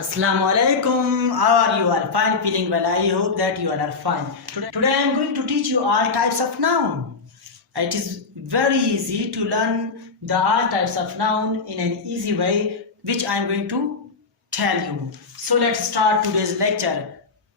Assalamu alaikum. How are you all? Fine, feeling well. I hope that you all are fine. Today I am going to teach you all types of noun. It is very easy to learn the all types of noun in an easy way, which I am going to tell you. So let's start today's lecture.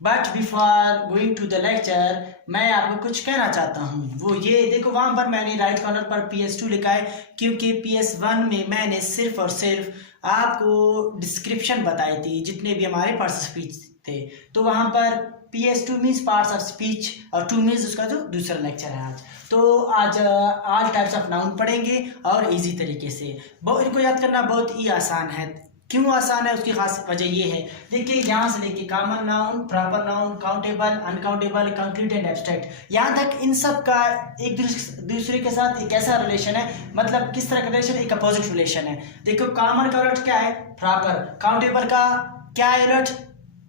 But before going to the lecture मैं आपको कुछ कहना चाहता हूँ। वो ये देखो, वहाँ पर मैंने राइट कॉर्नर पर PS2 लिखा है, क्योंकि PS1 में मैंने सिर्फ और सिर्फ आपको डिस्क्रिप्शन बताई थी जितने भी हमारे पार्ट्स ऑफ स्पीच थे। तो वहाँ पर PS2 means parts of speech और 2 मीन्स उसका जो दूसरा लेक्चर है आज। तो आज ऑल टाइप्स ऑफ नाउन पढ़ेंगे और इजी तरीके से। इनको याद करना बहुत ही आसान है। क्यों आसान है? उसकी खास वजह ये है, देखिए यहाँ से लेके common noun, proper noun, countable, uncountable, concrete and abstract, यहाँ तक इन सब का एक दूसरे के साथ एक ऐसा रिलेशन है। मतलब किस तरह का रिलेशन? एक अपोजिट रिलेशन है। देखो, कॉमन का उलट क्या है? प्रॉपर। काउंटेबल का क्या है उलट?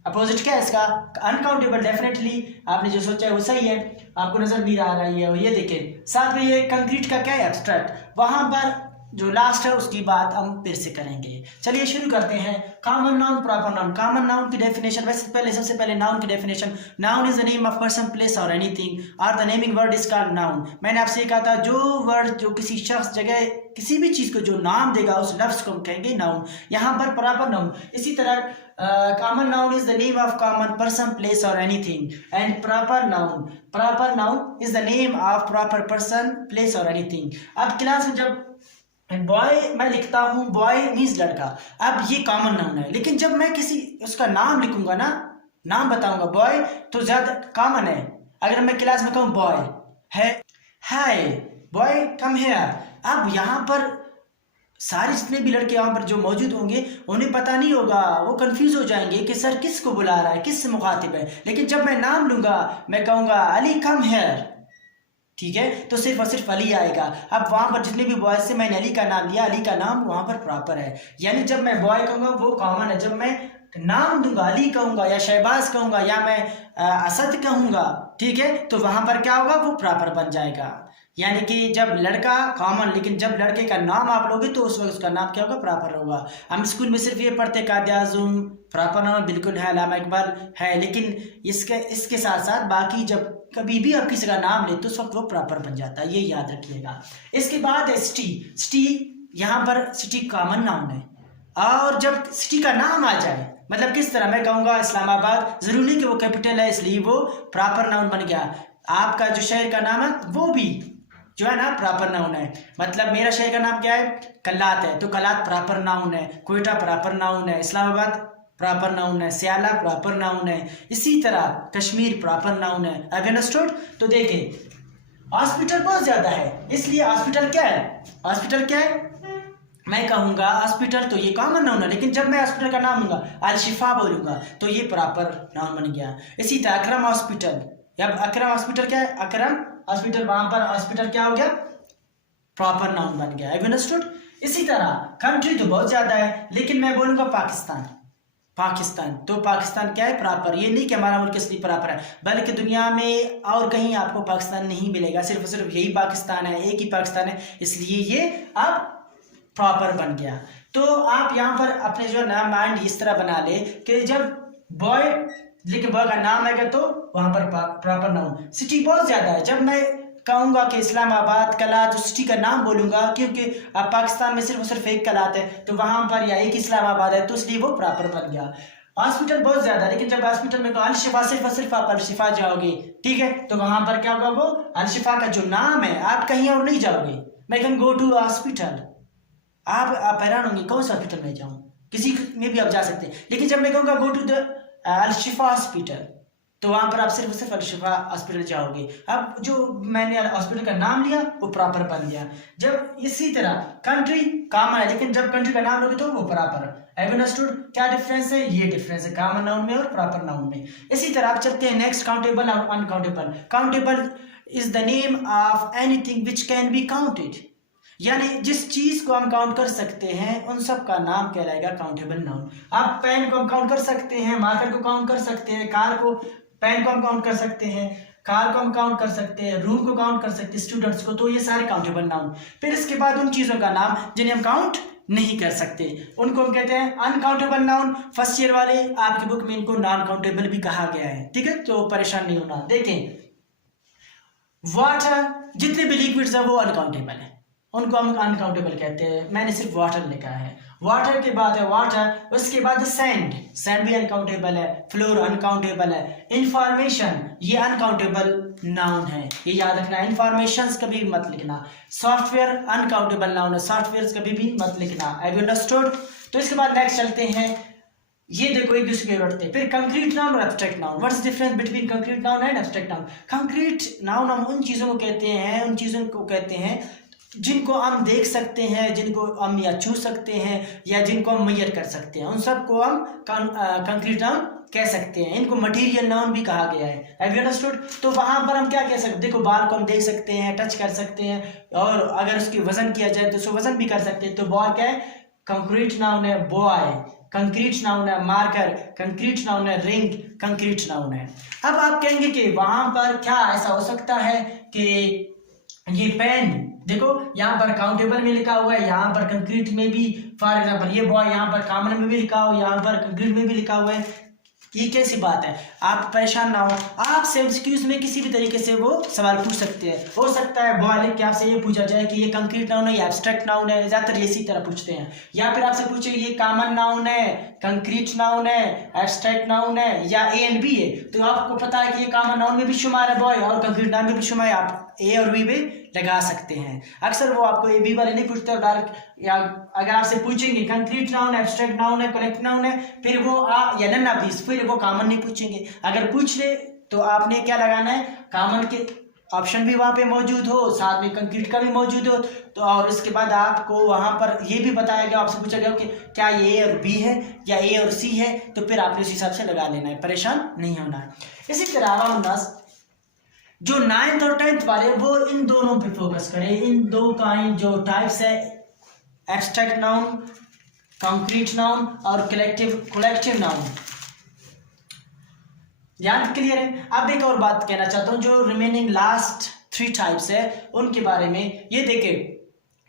अपोजिट क्या है इसका? अनकाउंटेबल। डेफिनेटली आपने जो सोचा है वो सही है, आपको नजर भी आ रही है। ये देखिए, साथ में ये कंक्रीट का क्या है? एब्स्ट्रैक्ट। वहां पर जो लास्ट है उसकी बात हम फिर से करेंगे। चलिए शुरू करते हैं। Common noun, proper noun. Common noun की डेफिनेशन, वैसे सबसे पहले नाउन की definition. Noun is the name of person, place और एनीथिंग, और the naming word is called noun. मैंने आपसे कहा था, जो वर्ड जो किसी शख्स, जगह, किसी भी चीज को जो नाम देगा उस लफ्ज को हम कहेंगे नाउन। यहाँ पर प्रॉपर नाउन। इसी तरह common noun is the name of common person, place और anything, and proper noun is the name of proper person, place और एनीथिंग। अब क्लास में जब बॉय मैं लिखता हूँ, बॉय मीन्स लड़का, अब ये कॉमन नाउन है। लेकिन जब मैं किसी उसका नाम लिखूंगा ना, नाम बताऊंगा बॉय, तो ज्यादा कॉमन है। अगर मैं क्लास में कहूँ बॉय है, हाय बॉय कम हियर, अब यहाँ पर सारे जितने भी लड़के यहाँ पर जो मौजूद होंगे उन्हें पता नहीं होगा, वो कंफ्यूज हो जाएंगे कि सर किसको बुला रहा है, किससे मुखातिब है। लेकिन जब मैं नाम लूंगा, मैं कहूँगा अली कम हियर, ठीक है, तो सिर्फ और सिर्फ अली आएगा। अब वहां पर जितने भी बॉयज से मैंने अली का नाम लिया, अली का नाम वहां पर प्रॉपर है। यानी जब मैं बॉय कहूंगा वो कॉमन है, जब मैं नाम दूंगा, अली कहूंगा या शहबाज कहूंगा या मैं असद कहूंगा, ठीक है, तो वहां पर क्या होगा? वो प्रॉपर बन जाएगा। यानी कि जब लड़का कॉमन, लेकिन जब लड़के का नाम आप लोगे तो उस वक्त उसका नाम क्या होगा? प्रॉपर होगा। हम स्कूल में सिर्फ ये पढ़ते कायदे आज़म, प्रॉपर नाम बिल्कुल है, अल्लामा इकबाल है, लेकिन इसके साथ साथ बाकी जब कभी भी आप किसी का नाम ले तो उस वक्त वो प्रॉपर बन जाता है, ये याद रखिएगा। इसके बाद है सिटी। यहाँ पर सिटी कॉमन नाउन है, और जब सिटी का नाम आ जाए, मतलब किस तरह मैं कहूँगा इस्लामाबाद, जरूरी नहीं कि वो कैपिटल है इसलिए वो प्रॉपर नाउन बन गया। आपका जो शहर का नाम है वो भी जो है ना प्रॉपर नाउन है। मतलब मेरा शहर का नाम क्या है? कल्लात है, तो कल्लात प्रॉपर नाउन है। कोयटा प्रॉपर नाउन है। इस्लामाबाद प्रॉपर नाउन है। सियाला प्रॉपर नाउन है। इसी तरह कश्मीर प्रॉपर नाउन है। अब अंडरस्टूड? तो देखिए, हॉस्पिटल बहुत ज्यादा है, इसलिए हॉस्पिटल क्या है? हॉस्पिटल क्या है? मैं कहूंगा हॉस्पिटल, तो ये कॉमन नाउन है। लेकिन जब मैं हॉस्पिटल का नाम लूंगा, अल शिफा बोलूंगा, तो ये प्रॉपर नाउन बन गया। इसी तरह अकरम हॉस्पिटल, अब अकरम हॉस्पिटल क्या है? अकरम हॉस्पिटल, वहां पर हॉस्पिटल क्या हो गया? प्रॉपर नाउन बन गया। अंडरस्टूड? इसी तरह कंट्री तो बहुत ज्यादा है, लेकिन मैं बोलूंगा पाकिस्तान, तो पाकिस्तान क्या है? प्रॉपर। ये नहीं कि हमारा मुल्क इसलिए प्रॉपर है, बल्कि दुनिया में और कहीं आपको पाकिस्तान नहीं मिलेगा, सिर्फ और सिर्फ यही पाकिस्तान है, एक ही पाकिस्तान है, इसलिए ये अब प्रॉपर बन गया। तो आप यहाँ पर अपने जो नाम माइंड इस तरह बना ले कि जब बॉय, लेकिन बॉय का नाम आएगा तो वहां पर प्रॉपर नाउन। सिटी बहुत ज्यादा है, जब मैं कहूंगा कि इस्लामाबाद, कलात, तो सिटी का नाम बोलूंगा, क्योंकि अब पाकिस्तान में सिर्फ और सिर्फ एक कलात है, तो वहां पर या एक इस्लामाबाद है, तो इसलिए वो प्रॉपर बन गया। हॉस्पिटल बहुत ज्यादा, लेकिन जब हॉस्पिटल में अल शिफा, सिर्फ और सिर्फ आप अल शिफा जाओगे, ठीक है, तो वहां पर क्या होगा? वो अल शिफा का जो नाम है, आप कहीं और नहीं जाओगे। मैं कैन गो टू हॉस्पिटल, आप हैरान होंगे कौन सा हॉस्पिटल में जाऊं, किसी में भी आप जा सकते हैं। लेकिन जब मैं कहूँगा go to the Al Shifa hospital, तो वहां पर आप सिर्फ अल शिफा हॉस्पिटल जाओगे। अब जो मैंने हॉस्पिटल का नाम लिया वो प्रॉपर बन गया। जब इसी तरह कंट्री कॉमन है, लेकिन जब कंट्री का नाम लोगे तो वो प्रॉपर। अंडरस्टूड? क्या डिफरेंस है? ये डिफरेंस है कॉमन नाउन में और प्रॉपर नाउन में। इसी तरह आप चलते हैं नेक्स्ट, काउंटेबल और uncountable. Countable is the name of anything which can be counted, यानी जिस चीज को हम काउंट कर सकते हैं उन सब का नाम कहलाएगा काउंटेबल नाउन। आप पेन को हम काउंट कर सकते हैं, मार्कर को काउंट कर सकते हैं, पेन को हम काउंट कर सकते हैं, कार को हम काउंट कर सकते हैं, रूम को काउंट कर सकते हैं, स्टूडेंट्स को, तो ये सारे काउंटेबल नाउन। फिर इसके बाद उन चीजों का नाम जिन्हें हम काउंट नहीं कर सकते, उनको हम कहते हैं अनकाउंटेबल नाउन। फर्स्ट ईयर वाले आपकी बुक में इनको नॉन काउंटेबल भी कहा गया है, ठीक है, तो परेशान नहीं होना। देखें वाटर, जितने भी लिक्विड्स है वो अनकाउंटेबल है, उनको हम अनकाउंटेबल कहते हैं। मैंने सिर्फ वाटर लिखा है। वाटर के बाद है वाटर, उसके बाद सैंड, सैंड भी अनकाउंटेबल है। फ्लोर अनकाउंटेबल है। इंफॉर्मेशन ये अनकाउंटेबल नाउन है, ये याद रखना। इंफॉर्मेशंस कभी भी मत लिखना। सॉफ्टवेयर अनकाउंटेबल नाउन है, सॉफ्टवेयर कभी भी मत लिखना। Have you understood? तो इसके बाद नेक्स्ट चलते हैं, ये देखो एक दूसरे के बढ़ते हैं। फिर कंक्रीट नाउन और abstract noun. What's the difference between concrete noun and abstract noun? Concrete noun हम उन चीजों को कहते हैं, उन चीजों को कहते हैं जिनको हम देख सकते हैं, जिनको हम या छू सकते हैं, या जिनको हम मेजर कर सकते हैं, उन सबको हम कंक्रीट नाउन कह सकते हैं। इनको मटेरियल नाउन भी कहा गया है। Have you understood? तो वहां पर हम क्या कह सकते हैं? देखो बाल को हम देख सकते हैं, टच कर सकते हैं, और अगर उसकी वजन किया जाए तो उसको वजन भी कर सकते हैं। तो बॉल क्या है? कंक्रीट नाउन है। बॉय कंक्रीट नाउन है। मार्कर कंक्रीट नाउन है। रिंग कंक्रीट नाउन है। अब आप कहेंगे कि वहां पर क्या ऐसा हो सकता है कि ये पेन, देखो यहाँ पर काउंटेबल में लिखा हुआ है, यहाँ पर कंक्रीट में भी, फॉर एग्जांपल ये बॉय यहाँ पर कॉमन में भी लिखा हो, यहाँ पर कंक्रीट में भी लिखा हुआ है, ये कैसी बात है? आप परेशान ना हो, आपसे एमसीक्यूज में किसी भी तरीके से वो सवाल पूछ सकते हैं। हो सकता है बॉय लिख के आपसे ये पूछा जाए कि ये कंक्रीट नाउन है या एब्स्ट्रैक्ट नाउन है, ज्यादातर इसी तरह पूछते हैं। या फिर आपसे पूछे ये कॉमन नाउन है, कंक्रीट नाउन है, एब्स्ट्रैक्ट नाउन है, या ए एंड बी है, तो आपको पता है कि ये कॉमन नाउन में भी शुमार है बॉय, और कंक्रीट नाउन में भी शुमार है, आप ए और बी में लगा सकते हैं। अक्सर वो आपको ए बी वाले नहीं पूछते, और डायरेक्ट, या अगर आपसे पूछेंगे कंक्रीट नाउन है, एब्स्ट्रैक्ट नाउन है, कलेक्टिव नाउन है, फिर वो या नन ऑफ दिस, फिर वो कॉमन नहीं पूछेंगे। अगर पूछ ले तो आपने क्या लगाना है? कॉमन के ऑप्शन भी वहां पे मौजूद हो, साथ में कंक्रीट का भी मौजूद हो, तो और इसके बाद आपको वहां पर ये भी बताया गया, आपसे पूछा गया कि क्या ये ए और बी है या ए और सी है, तो फिर आपने उस हिसाब से लगा लेना है, परेशान नहीं होना है। इसी तरह अलावा जो 9th और 10th वाले वो इन दोनों पे फोकस करें। इन दो का जो टाइप्स है, एब्स्ट्रैक्ट नाउन, कंक्रीट नाउन और कलेक्टिव नाउन, ध्यान क्लियर है? अब एक और बात कहना चाहता हूं, जो रिमेनिंग लास्ट 3 टाइप्स है उनके बारे में। ये देखिए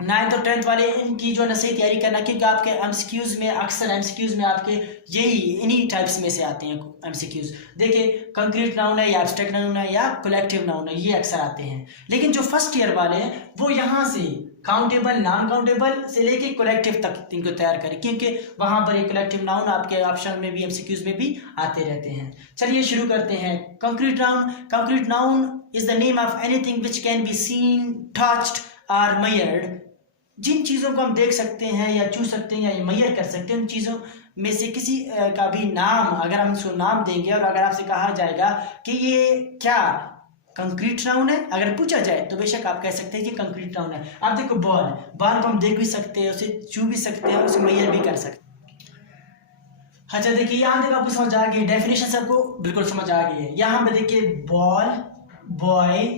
9th और 10th वाले, इनकी जो है ना सही तैयारी करना, क्योंकि आपके एमसीक्यूज में, अक्सर एमसीक्यूज में आपके यही इन्हीं टाइप्स में से आते हैं एमसीक्यूज। देखिए कंक्रीट नाउन है या एब्स्ट्रैक्ट नाउन है या कलेक्टिव नाउन है, ये अक्सर आते हैं। लेकिन जो फर्स्ट ईयर वाले हैं वो यहाँ से काउंटेबल, नॉन काउंटेबल से लेके कलेक्टिव तक इनको तैयार करें, क्योंकि वहां पर ये कलेक्टिव नाउन आपके ऑप्शन में भी, एमसीक्यूज में भी आते रहते हैं। चलिए शुरू करते हैं। Concrete noun. Concrete noun is the name of anything which can be seen, touched और मेजर्ड। जिन चीज़ों को हम देख सकते हैं या छू सकते हैं या मेजर कर सकते हैं, उन चीज़ों में से किसी का भी नाम, अगर हम उसको नाम देंगे और अगर आपसे कहा जाएगा कि ये क्या कंक्रीट नाउन है, अगर पूछा जाए तो बेशक आप कह सकते हैं कि कंक्रीट नाउन है। अब देखो बॉल, बॉल को हम देख भी सकते हैं, उसे छू भी सकते हैं, उसे मेजर भी कर सकते हैं। अच्छा देखिए यहाँ देखो आपको समझ आ गई, डेफिनेशन सबको बिल्कुल समझ आ गई है। यहाँ पे देखिए बॉल, बॉय।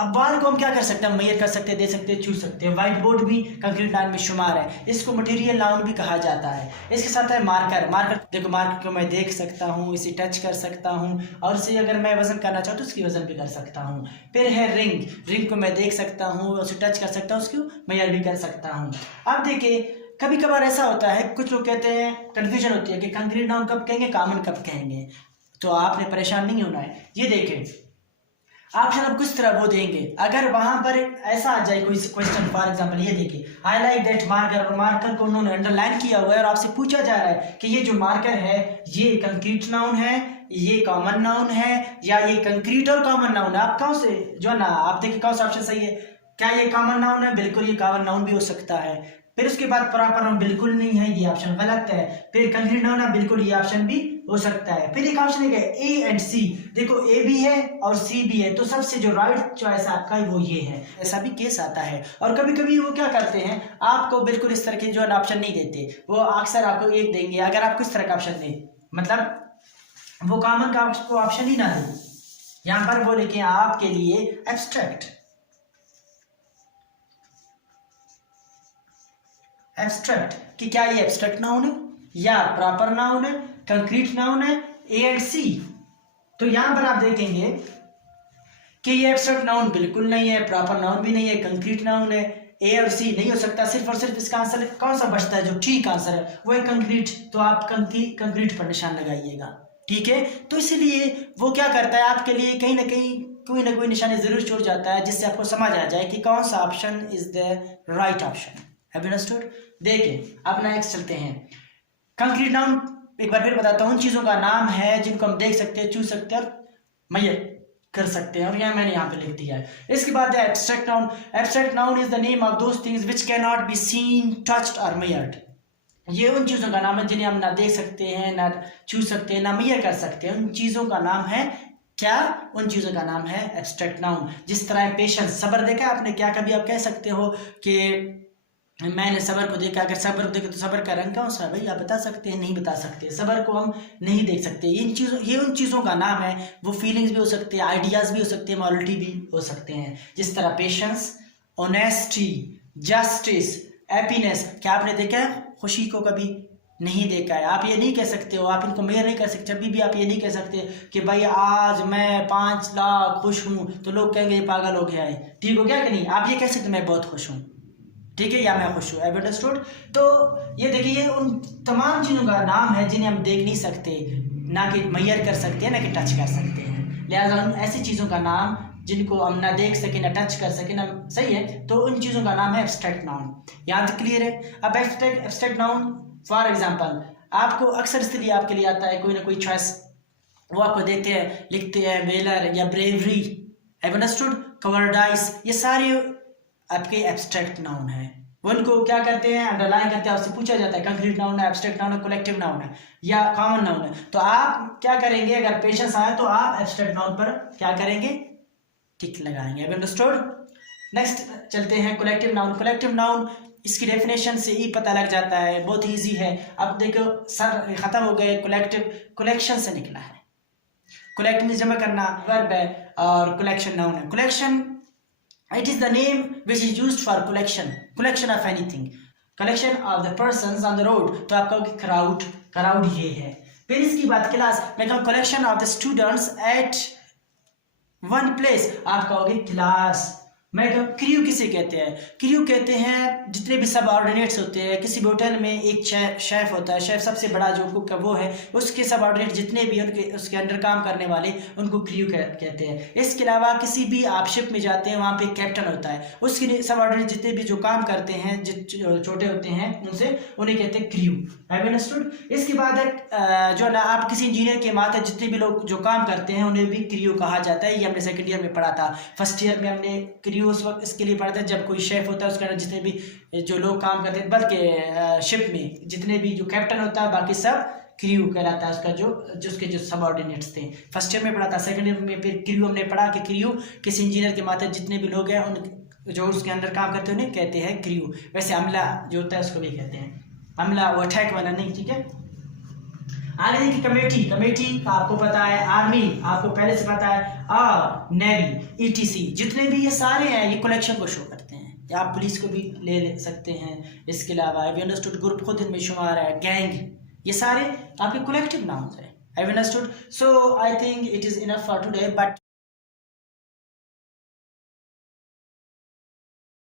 अब बॉल को हम क्या कर सकते हैं? मेजर कर सकते हैं, दे सकते हैं, छू सकते हैं। व्हाइट बोर्ड भी कंक्रीट नाउन में शुमार है, इसको मटेरियल नाउन भी कहा जाता है। इसके साथ है मार्कर। मार्कर देखो, मार्कर को मैं देख सकता हूँ, इसे टच कर सकता हूँ, और इसे अगर मैं वजन करना चाहूँ तो उसकी वजन भी कर सकता हूँ। फिर है रिंग। रिंग को मैं देख सकता हूँ, उसे टच कर सकता हूँ, उसको मेजर भी कर सकता हूँ। अब देखिए कभी कभार ऐसा होता है, कुछ लोग कहते हैं, कन्फ्यूजन होती है कि कंक्रीट नाउन कब कहेंगे, कॉमन कब कहेंगे, तो आपने परेशान नहीं होना है। ये देखें ऑप्शन अब कुछ तरह वो देंगे, अगर वहां पर ऐसा आ जाए कोई क्वेश्चन, फॉर एग्जांपल ये देखिए आई लाइक दैट मार्कर, और मार्कर को उन्होंने अंडरलाइन किया हुआ है और आपसे पूछा जा रहा है कि ये जो मार्कर है ये कंक्रीट नाउन है, ये कॉमन नाउन है, या ये कंक्रीट और कॉमन नाउन है। आप कौन से जो है ना, आप देखिए कौन सा ऑप्शन सही है? क्या ये कॉमन नाउन है? बिल्कुल ये कॉमन नाउन भी हो सकता है। फिर उसके बाद प्रॉपर नाउन बिल्कुल नहीं है, ये ऑप्शन गलत है। फिर कंक्रीट नाउन है, बिल्कुल ये ऑप्शन भी हो सकता है। फिर एक ऑप्शन है ए एंड सी, देखो ए भी है और सी भी है, तो सबसे जो राइट चॉइस आपका है वो ये है। ऐसा भी केस आता है, और कभी कभी वो क्या करते हैं, आपको बिल्कुल इस तरह के जो है ऑप्शन नहीं देते, वो अक्सर आपको एक देंगे अगर आपको इस तरह का ऑप्शन दे, मतलब वो कॉमन का आपको ऑप्शन ही ना दे। यहाँ पर वो लिखे आपके लिए एब्स्ट्रैक्ट। एब्स्ट्रैक्ट कि क्या ये एब्स्ट्रैक्ट नाउन है या प्रॉपर नाउन है, कंक्रीट नाउन है, ए एंड सी। तो यहां पर आप देखेंगे कि ये एब्स्ट्रैक्ट नाउन बिल्कुल नहीं है, प्रॉपर नाउन भी नहीं है, कंक्रीट नाउन है, ए और सी नहीं हो सकता, सिर्फ और सिर्फ इसका आंसर कौन सा बचता है जो ठीक आंसर है वो है कंक्रीट। तो आप कंक्रीट पर निशान लगाइएगा, ठीक है। तो इसलिए वो क्या करता है आपके लिए कहीं ना कहीं कोई ना कोई निशानी जरूर छोड़ जाता है जिससे आपको समझ आ जाए कि कौन सा option is the right option. Have you understood? देखिए अब नेक्स्ट चलते हैं। कंक्रीट नाउन एक बार फिर बताता हूँ, उन चीजों का नाम है जिनको हम देख सकते हैं, छू सकते हैं और मैयर कर सकते हैं, और यह मैंने यहाँ पे लिख दिया है। इसके बाद है abstract noun. Abstract noun is the name of those things which can not be seen, touched और मेयर्ड। ये उन चीजों का नाम है जिन्हें हम ना देख सकते हैं, ना छू सकते हैं, ना मेयर कर सकते हैं। उन चीजों का नाम है क्या? उन चीजों का नाम है एब्स्ट्रैक्ट नाउन। जिस तरह पेशेंस, सब्र देखा आपने? क्या कभी आप कह सकते हो कि मैंने सबर को देखा? अगर सबर को देखे तो सबर का रंग कौन सा है भाई? आप बता सकते हैं? नहीं बता सकते। सबर को हम नहीं देख सकते। ये उन चीज़ों का नाम है। वो फीलिंग्स भी हो सकती है, आइडियाज़ भी हो सकते हैं, मॉरलिटी भी हो सकते हैं। जिस तरह पेशेंस, ऑनेस्टी, जस्टिस, हैप्पीनेस। क्या आपने देखा है खुशी को? कभी नहीं देखा है। आप ये नहीं कह सकते हो, आप इनको मेयर नहीं कर सकते। जब भी आप ये नहीं कह सकते कि भाई आज मैं 5 लाख खुश हूँ, तो लोग कहेंगे ये पागल हो गया है। ठीक हो गया कि नहीं? आप ये कह सकते मैं बहुत खुश हूँ, ठीक है, या मैं खुश हूँ। Have you understood? तो ये देखिए, ये उन तमाम चीज़ों का नाम है जिन्हें हम देख नहीं सकते, ना कि मेयर कर सकते हैं, ना कि टच कर सकते हैं। लिहाजा हम ऐसी चीज़ों का नाम जिनको हम ना देख सके, ना टच कर सके, ना, सही है, तो उन चीज़ों का नाम है एब्स्ट्रैक्ट नाउन। यहाँ तक क्लियर है? अब एब्स्ट्रैक्ट नाउन फॉर एग्जाम्पल आपको अक्सर इसलिए आपके लिए आता है, कोई ना कोई चॉइस वो आपको देते हैं, लिखते हैं वेलर या bravery. Have you understood? Cowardice, ये सारे आपके एब्स्ट्रैक्ट नाउन है। वो उनको क्या करते हैं? अंडरलाइन करते हैं। आपसे पूछा जाता है कंक्रीट नाउन है, एब्स्ट्रैक्ट नाउन है, कलेक्टिव नाउन है या कॉमन नाउन है, तो आप क्या करेंगे? अगर पेशेंस आए तो आप एब्स्ट्रैक्ट नाउन पर क्या करेंगे? टिक लगाएंगे। Have you understood? नेक्स्ट चलते हैं कलेक्टिव नाउन। कलेक्टिव नाउन, इसकी डेफिनेशन से ही पता लग जाता है, बहुत ईजी है। अब देखो सर खत्म हो गए, कलेक्टिव कलेक्शन से निकला है। कलेक्ट में जमा करना वर्ब है और कलेक्शन नाउन है। Collection it is the name which is used for collection of anything, collection of the persons on the road। तो आप कहोगे क्राउड ये है। फिर इसकी बात क्लास, मैं कहूँ collection of the students at one place, आप कहोगे क्लास। मैं कहूँ क्रियू किसे कहते हैं? क्रियू कहते हैं जितने भी सब ऑर्डिनेट्स होते हैं। किसी भी होटल में एक शेफ होता है, शेफ सबसे बड़ा जो कुक वो है, उसके सब ऑर्डिनेट जितने भी उनके उसके अंडर काम करने वाले, उनको क्रियू कहते हैं। इसके अलावा किसी भी आप शिप में जाते हैं, वहाँ पे कैप्टन होता है, उसके सब ऑर्डिनेट जितने भी जो काम करते हैं, छोटे होते हैं उनसे, उन्हें कहते हैं क्रियू। Have you understood? इसके बाद जो ना आप किसी इंजीनियर के माथे जितने भी लोग जो काम करते हैं उन्हें भी क्रियू कहा जाता है। ये हमने सेकेंड ईयर में पढ़ा था। फर्स्ट ईयर में हमने क्रियू उस वक्त इसके लिए पढ़ा था जब कोई शेफ होता है, उसके अंदर जितने भी जो लोग काम करते हैं, बल्कि शिप में जितने भी जो कैप्टन होता है, बाकी सब क्रियू कहलाता है। उसका जो उसके जो सबऑर्डिनेट्स थे, फर्स्ट ईयर में पढ़ा था। सेकंड ईयर में फिर क्रियू हमने पढ़ा कि क्रियू किसी इंजीनियर के माथे जितने भी लोग हैं, उन जो उसके अंदर काम करते हैं उन्हें कहते हैं क्रियू। वैसे अमला जो होता है उसको भी कहते हैं अमला, वो अटैक वाला नहीं, ठीक है। आगे देखिए कमेटी आपको पता है, आर्मी आपको पहले से पता है, नेवी, ईटीसी, जितने भी ये सारे हैं ये कलेक्शन को शो करते हैं। या आप पुलिस को भी ले सकते हैं। इसके अलावा हैव यू अंडरस्टूड? ग्रुप खुद इनमें शुमार है, गैंग, ये सारे आपके कलेक्टिव नाउन्स है। Have you understood? So I think it is enough for today, but